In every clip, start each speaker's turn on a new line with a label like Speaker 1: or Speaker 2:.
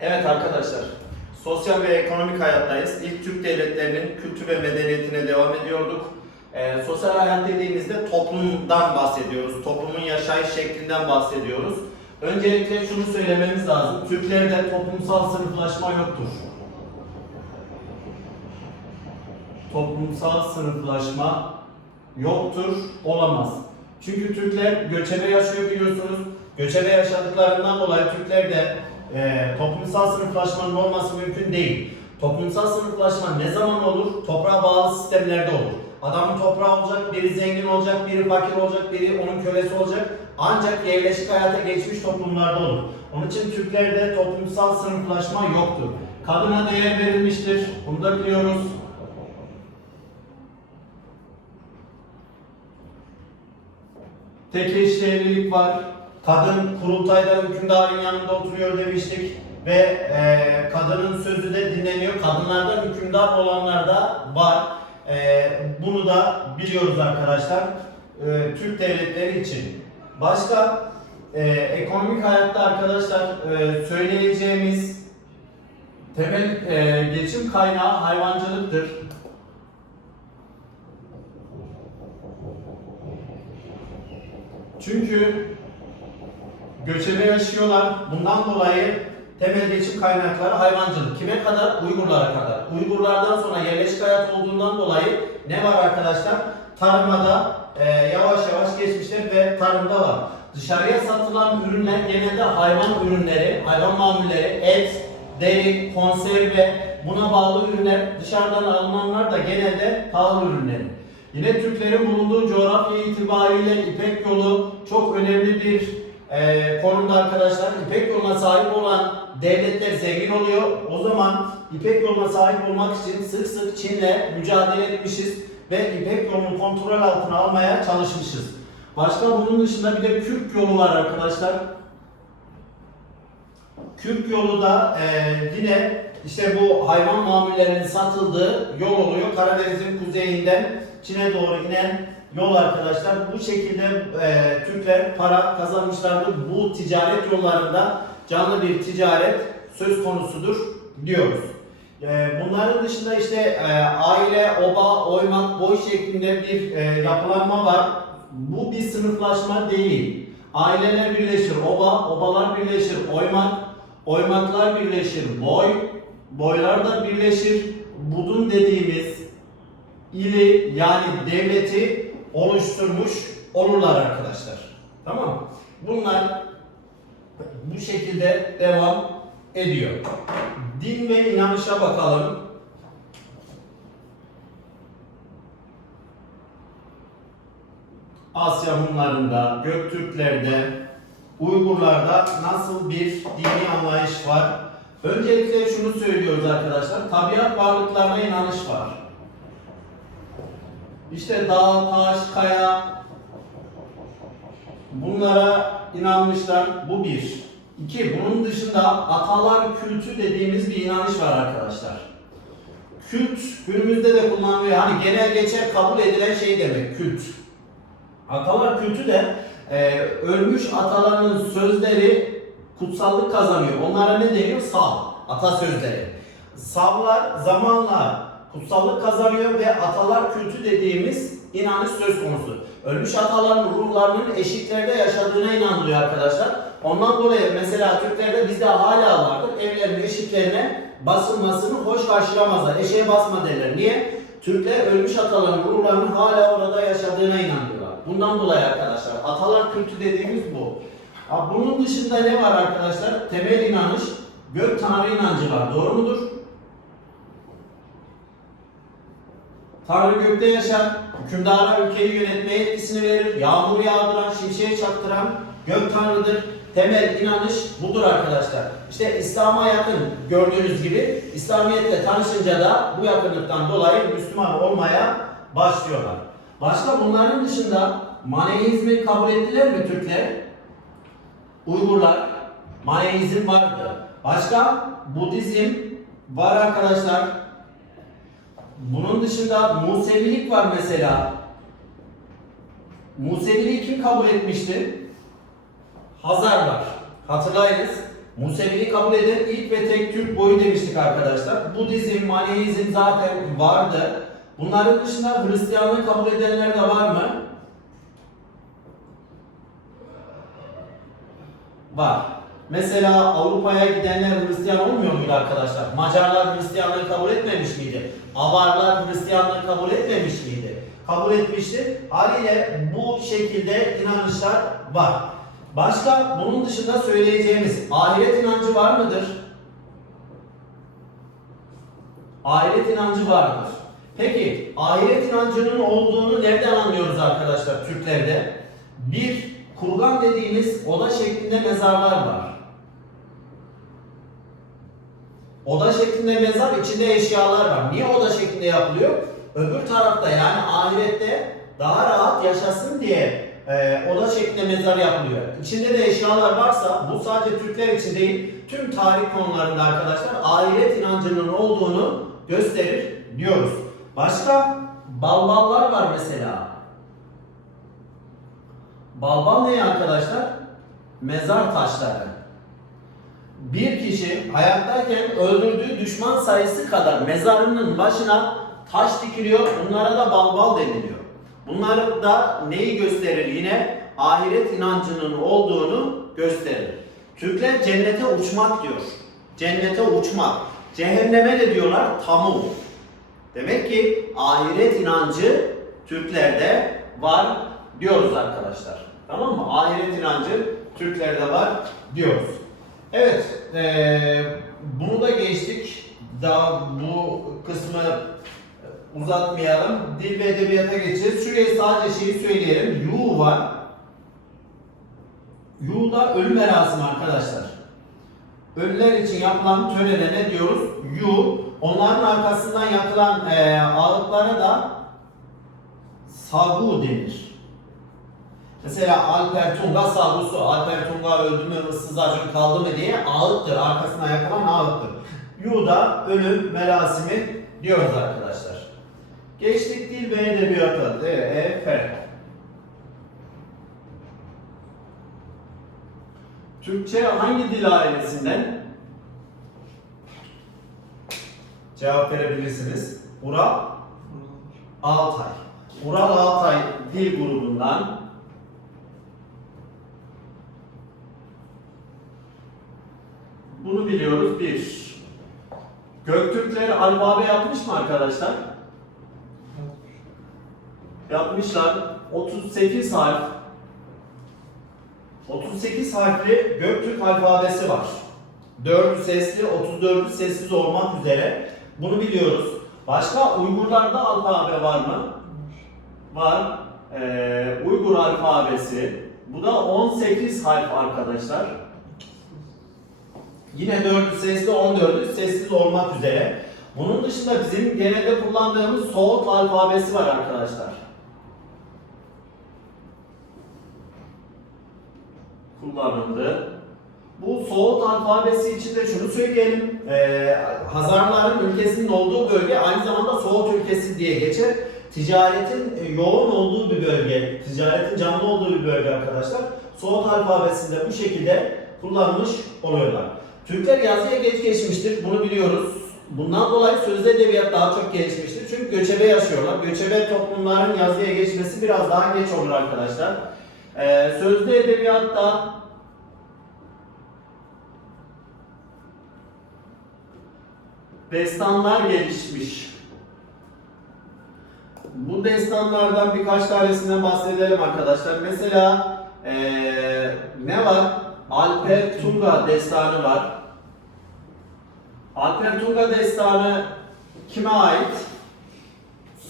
Speaker 1: Evet arkadaşlar, sosyal ve ekonomik hayattayız. İlk Türk devletlerinin kültür ve medeniyetine devam ediyorduk. Ee, sosyal hayat dediğimizde toplumdan bahsediyoruz, toplumun yaşayış şeklinden bahsediyoruz. Öncelikle şunu söylememiz lazım, Türklerde toplumsal sınıflaşma yoktur. Toplumsal sınıflaşma yoktur, olamaz. Çünkü Türkler göçebe yaşıyor biliyorsunuz. Göçebe yaşadıklarından dolayı Türklerde e, toplumsal sınıflaşmanın olması mümkün değil. Toplumsal sınıflaşma ne zaman olur? Toprağa bağlı sistemlerde olur. Adamın toprağı olacak, biri zengin olacak, biri fakir olacak, biri onun kölesi olacak. Ancak yerleşik hayata geçmiş toplumlarda olur. Onun için Türklerde toplumsal sınıflaşma yoktur. Kadına değer verilmiştir. Bunu da biliyoruz. Tek eşli evlilik var. Kadın kurultayda hükümdarın yanında oturuyor demiştik. Ve e, kadının sözü de dinleniyor. Kadınlardan hükümdar olanlar da var. E, bunu da biliyoruz arkadaşlar. E, Türk devletleri için. Başka e, ekonomik hayatta arkadaşlar e, söyleyeceğimiz temel e, geçim kaynağı hayvancılıktır. Çünkü göçebe yaşıyorlar. Bundan dolayı temel geçim kaynakları hayvancılık. Kime kadar? Uygurlara kadar. Uygurlardan sonra yerleşik hayat olduğundan dolayı ne var arkadaşlar? Tarımada e, yavaş yavaş geçmişler ve tarımda var. Dışarıya satılan ürünler genelde hayvan ürünleri, hayvan mamulleri, et, deri, konserve, buna bağlı ürünler. Dışarıdan alınanlar da genelde pahalı ürünler. Yine Türklerin bulunduğu coğrafya itibariyle İpek yolu çok önemli bir e, konumda arkadaşlar. İpek yoluna sahip olan devletler zengin oluyor. O zaman İpek yoluna sahip olmak için sık sık Çin'le mücadele etmişiz ve İpek yolunu kontrol altına almaya çalışmışız. Başka bunun dışında bir de Kürk yolu var arkadaşlar. Kürk yolu da e, yine işte bu hayvan mamullerinin satıldığı yol oluyor. Karadeniz'in kuzeyinden Çin'e doğru inen yol arkadaşlar. Bu şekilde e, Türkler para kazanmışlardır. Bu ticaret yollarında canlı bir ticaret söz konusudur diyoruz. E, bunların dışında işte e, aile, oba, oymak, boy şeklinde bir e, yapılanma var. Bu bir sınıflaşma değil. Aileler birleşir, oba, obalar birleşir, oymak, oymaklar birleşir, boy, boylar da birleşir. Budun dediğimiz ili yani devleti oluşturmuş olurlar arkadaşlar. Tamam? Bunlar bu şekilde devam ediyor. Din ve inanışa bakalım. Asya Hunlarında, Göktürklerde, Uygurlarda nasıl bir dini anlayış var? Öncelikle şunu söylüyoruz arkadaşlar. Tabiat varlıklarına inanış var. İşte dağ, taş, kaya bunlara inanmışlar. Bu bir. İki, bunun dışında atalar kültü dediğimiz bir inanış var arkadaşlar. Kült günümüzde de kullanılıyor. Hani genel geçer kabul edilen şey demek kült. Atalar kültü de e, ölmüş atalarının sözleri kutsallık kazanıyor. Onlara ne deniyor? Sav. Atasözleri. Savlar zamanla kutsallık kazanıyor ve atalar kültü dediğimiz inanış söz konusu. Ölmüş ataların ruhlarının eşiklerde yaşadığına inanılıyor arkadaşlar. Ondan dolayı mesela Türklerde bizde hala vardır. Evlerin eşiklerine basılmasını hoş karşılamazlar. Eşeğe basma derler. Niye? Türkler ölmüş ataların ruhlarının hala orada yaşadığına inanıyorlar. Bundan dolayı arkadaşlar atalar kültü dediğimiz bu. Bunun dışında ne var arkadaşlar? Temel inanış gök tanrı inancı var. Doğru mudur? Tanrı gökte yaşar, hükümdara ülkeyi yönetmeye etkisini verir, yağmur yağdıran, şimşek çaktıran gök tanrıdır. Temel inanış budur arkadaşlar. İşte İslam'a yakın gördüğünüz gibi İslamiyetle tanışınca da bu yakınlıktan dolayı Müslüman olmaya başlıyorlar. Başka bunların dışında Maneizmi kabul ettiler mi Türkler? Uygurlar Maneizm vardı. Başka Budizm var arkadaşlar. Bunun dışında Musevilik var mesela. Museviliği kim kabul etmişti? Hazarlar. Hatırlayınız. Museviliği kabul eden ilk ve tek Türk boyu demiştik arkadaşlar. Budizm, Maniheizm zaten vardı. Bunların dışında Hristiyanlığı kabul edenler de var mı? Var. Mesela Avrupa'ya gidenler Hristiyan olmuyor muydu arkadaşlar? Macarlar Hristiyanlığı kabul etmemiş miydi? Avarlar Hristiyanlığı kabul etmemiş miydi? Kabul etmişti. Haliyle bu şekilde inanışlar var. Başka bunun dışında söyleyeceğimiz ahiret inancı var mıdır? Ahiret inancı vardır. Peki ahiret inancının olduğunu nereden anlıyoruz arkadaşlar Türklerde? Bir kurgan dediğimiz oda şeklinde mezarlar var. Oda şeklinde mezar içinde eşyalar var. Niye oda şeklinde yapılıyor? Öbür tarafta yani ahirette daha rahat yaşasın diye e, oda şeklinde mezar yapılıyor. İçinde de eşyalar varsa bu sadece Türkler için değil tüm tarih konularında arkadaşlar ahiret inancının olduğunu gösterir diyoruz. Başka balballar var mesela. Balbal ne arkadaşlar? Mezar taşları. Bir kişi hayattayken öldürdüğü düşman sayısı kadar mezarının başına taş dikiliyor. Bunlara da balbal deniliyor. Bunlar da neyi gösterir yine? Ahiret inancının olduğunu gösterir. Türkler cennete uçmak diyor. Cennete uçmak. Cehenneme de diyorlar tamu. Demek ki ahiret inancı Türklerde var diyoruz arkadaşlar. Tamam mı? Ahiret inancı Türklerde var diyoruz. Evet, eee, bunu da geçtik. Daha bu kısmı uzatmayalım. Dil ve edebiyata geçeceğiz. Şuraya sadece şeyi söyleyelim. Yu var. Yu da ölüm merasimi arkadaşlar. Ölüler için yapılan törene ne diyoruz? Yu. Onların arkasından yakılan eee ağıtlara da sagu denir. Mesela Alper Tunga sagusu, Alper Tunga öldü mü, ıssız acın kaldı mı diye ağıttır, arkasına yakılan ağıttır. Yu da ölüm merasimi diyoruz arkadaşlar. Geçtik dil ve edebiyata. D, E, F. Türkçe hangi dil ailesinden? Cevap verebilirsiniz. Ural, Altay. Ural Altay dil grubundan Bunu biliyoruz. Bir. Göktürkler alfabe yapmış mı arkadaşlar? Yapmışlar. 38 harf. 38 harfli Göktürk alfabesi var. 4 sesli, 34 sessiz olmak üzere. Bunu biliyoruz. Başka Uygurlarda alfabe var mı? Var. Ee, Uygur alfabesi. Bu da 18 harf arkadaşlar. Yine 4'ü sesli, 14'ü sessiz olmak üzere. Bunun dışında bizim genelde kullandığımız Soğut alfabesi var arkadaşlar. Kullanıldı. Bu Soğut alfabesi için de şunu söyleyelim. Ee, Hazarların ülkesinin olduğu bölge aynı zamanda Soğut ülkesi diye geçer. Ticaretin e, yoğun olduğu bir bölge, ticaretin canlı olduğu bir bölge arkadaşlar. Soğut alfabesinde bu şekilde kullanmış oluyorlar. Türkler yazıya geç geçmiştir, bunu biliyoruz. Bundan dolayı sözlü edebiyat daha çok gelişmiştir. Çünkü göçebe yaşıyorlar. Göçebe toplumların yazıya geçmesi biraz daha geç olur arkadaşlar. Ee, sözlü edebiyatta destanlar gelişmiş. Bu destanlardan birkaç tanesinden bahsedelim arkadaşlar. Mesela ee, ne var? Alper Tunga destanı var. Alper Tunga destanı kime ait?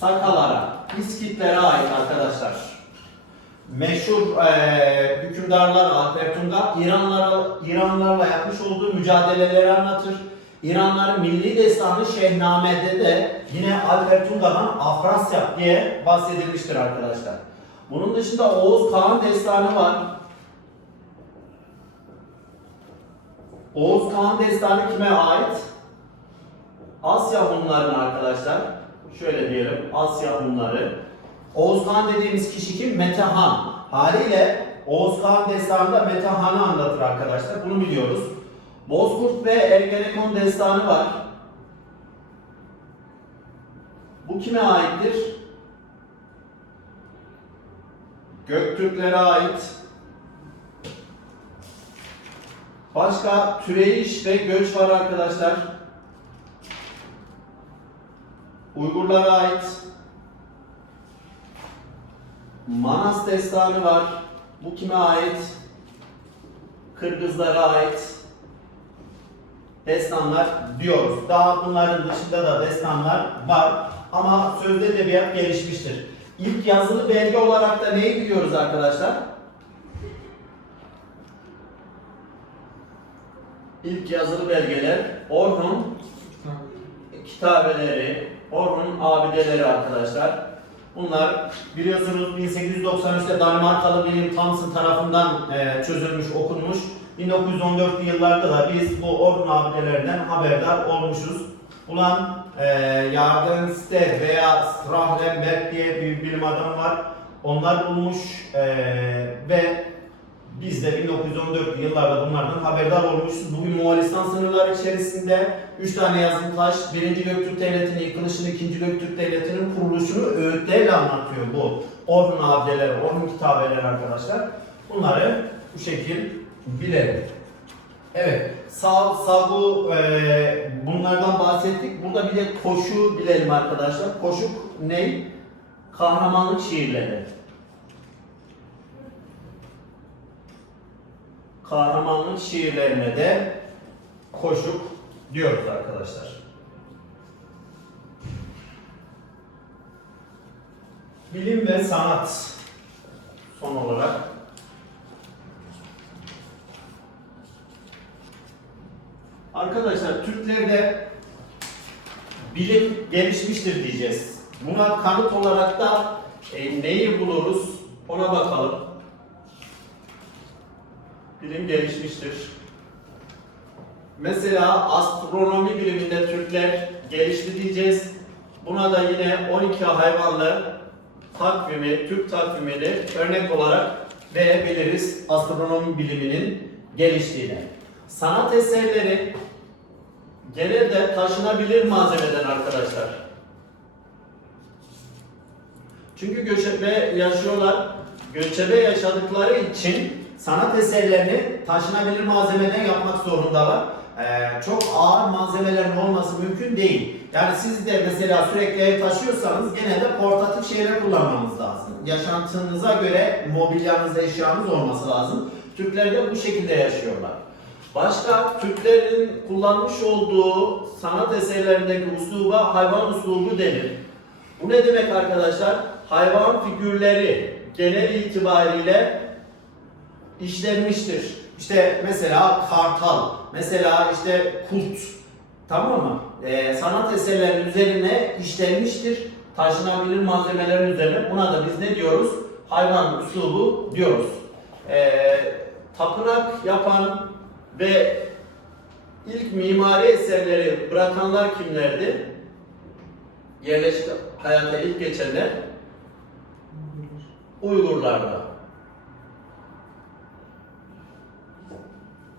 Speaker 1: Sakalara, İskitlere ait arkadaşlar. Meşhur eee hükümdarlar Alper Tunga İranlara, İranlarla yapmış olduğu mücadeleleri anlatır. İranların milli destanı Şehname'de de yine Alper Tunga'dan Afrasya diye bahsedilmiştir arkadaşlar. Bunun dışında Oğuz Kağan destanı var. Oğuz Kağan destanı kime ait? Asya Hunların arkadaşlar. Şöyle diyelim Asya Hunları. Oğuz Kağan dediğimiz kişi kim? Metehan. Haliyle Oğuz Kağan destanında Metehan'ı anlatır arkadaşlar. Bunu biliyoruz. Bozkurt ve Ergenekon destanı var. Bu kime aittir? Göktürklere ait. Başka türeyiş ve göç var arkadaşlar. Uygurlara ait. Manas destanı var. Bu kime ait? Kırgızlara ait destanlar diyoruz. Daha bunların dışında da destanlar var ama sözlü edebiyat gelişmiştir. İlk yazılı belge olarak da neyi biliyoruz arkadaşlar? İlk yazılı belgeler Orhun kitabeleri, Orhun abideleri arkadaşlar. Bunlar biliyorsunuz 1893'te Danimarkalı William Thomson tarafından e, çözülmüş, okunmuş. 1914'lü yıllarda da biz bu Orhun abidelerinden haberdar olmuşuz. Ulan e, Yardenster veya Strahlenberg diye bir bilim adamı var. Onlar bulmuş e, ve biz de 1914 yıllarda bunlardan haberdar olmuşuz. Bugün Moğolistan sınırları içerisinde 3 tane yazılı taş, 1. Göktürk Devleti'nin yıkılışını, 2. Göktürk Devleti'nin kuruluşunu öğütlerle anlatıyor bu. Orhun abideler, Orhun kitabeler arkadaşlar. Bunları bu şekil bilelim. Evet, sağ, sagu e, bunlardan bahsettik. Burada bir de koşu bilelim arkadaşlar. Koşuk ne? Kahramanlık şiirleri. Kahramanlık şiirlerine de koşuk diyoruz arkadaşlar. Bilim ve sanat son olarak Arkadaşlar Türklerde bilim gelişmiştir diyeceğiz. Buna kanıt olarak da e, neyi buluruz ona bakalım bilim gelişmiştir. Mesela astronomi biliminde Türkler gelişti diyeceğiz. Buna da yine 12 hayvanlı takvimi, Türk takvimini örnek olarak verebiliriz astronomi biliminin geliştiğine. Sanat eserleri genelde taşınabilir malzemeden arkadaşlar. Çünkü göçebe yaşıyorlar. Göçebe yaşadıkları için sanat eserlerini taşınabilir malzemeden yapmak zorundalar. Ee, çok ağır malzemelerin olması mümkün değil. Yani siz de mesela sürekli ev taşıyorsanız genelde portatif şeyler kullanmanız lazım. Yaşantınıza göre mobilyanız, eşyanız olması lazım. Türkler de bu şekilde yaşıyorlar. Başka Türklerin kullanmış olduğu sanat eserlerindeki usluba hayvan uslubu denir. Bu ne demek arkadaşlar? Hayvan figürleri genel itibariyle işlenmiştir. İşte mesela kartal, mesela işte kurt, tamam mı? Ee, sanat eserlerinin üzerine işlenmiştir. Taşınabilir malzemelerin üzerine. Buna da biz ne diyoruz? Hayvan üslubu diyoruz. Ee, tapınak yapan ve ilk mimari eserleri bırakanlar kimlerdi? Yerleşik hayata ilk geçenler Uygurlarda.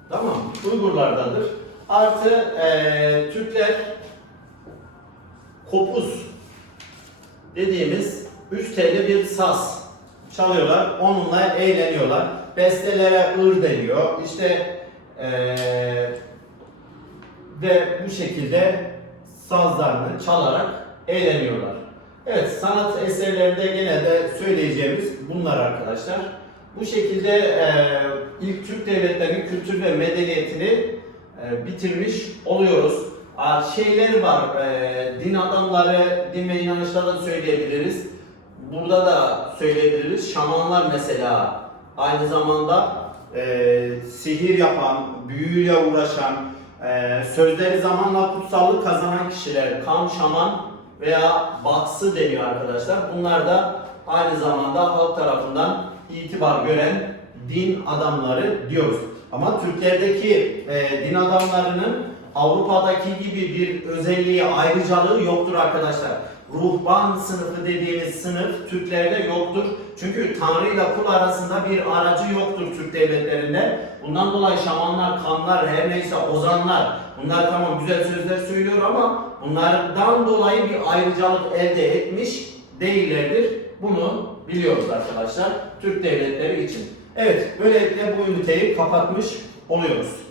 Speaker 1: Tamam, Uygurlardandır. Artı eee Türkler kopuz dediğimiz 3 telli bir saz çalıyorlar. Onunla eğleniyorlar. Bestelere ır deniyor. İşte eee ve bu şekilde sazlarını çalarak eğleniyorlar. Evet, sanat eserlerinde genelde söyleyeceğimiz bunlar arkadaşlar. Bu şekilde e, ilk Türk devletlerinin kültür ve medeniyetini e, bitirmiş oluyoruz. A, şeyler var, e, din adamları, din ve inanışları söyleyebiliriz. Burada da söyleyebiliriz. Şamanlar mesela aynı zamanda e, sihir yapan, büyüyle uğraşan, e, sözleri zamanla kutsallık kazanan kişiler, kan şaman veya baksı deniyor arkadaşlar. Bunlar da aynı zamanda halk tarafından itibar gören din adamları diyoruz. Ama Türklerdeki e, din adamlarının Avrupa'daki gibi bir özelliği, ayrıcalığı yoktur arkadaşlar. Ruhban sınıfı dediğimiz sınıf Türklerde yoktur. Çünkü Tanrı ile kul arasında bir aracı yoktur Türk devletlerinde. Bundan dolayı şamanlar, kanlar, her neyse ozanlar bunlar tamam güzel sözler söylüyor ama bunlardan dolayı bir ayrıcalık elde etmiş değillerdir. Bunu biliyoruz arkadaşlar Türk devletleri için. Evet böylelikle bu üniteyi kapatmış oluyoruz.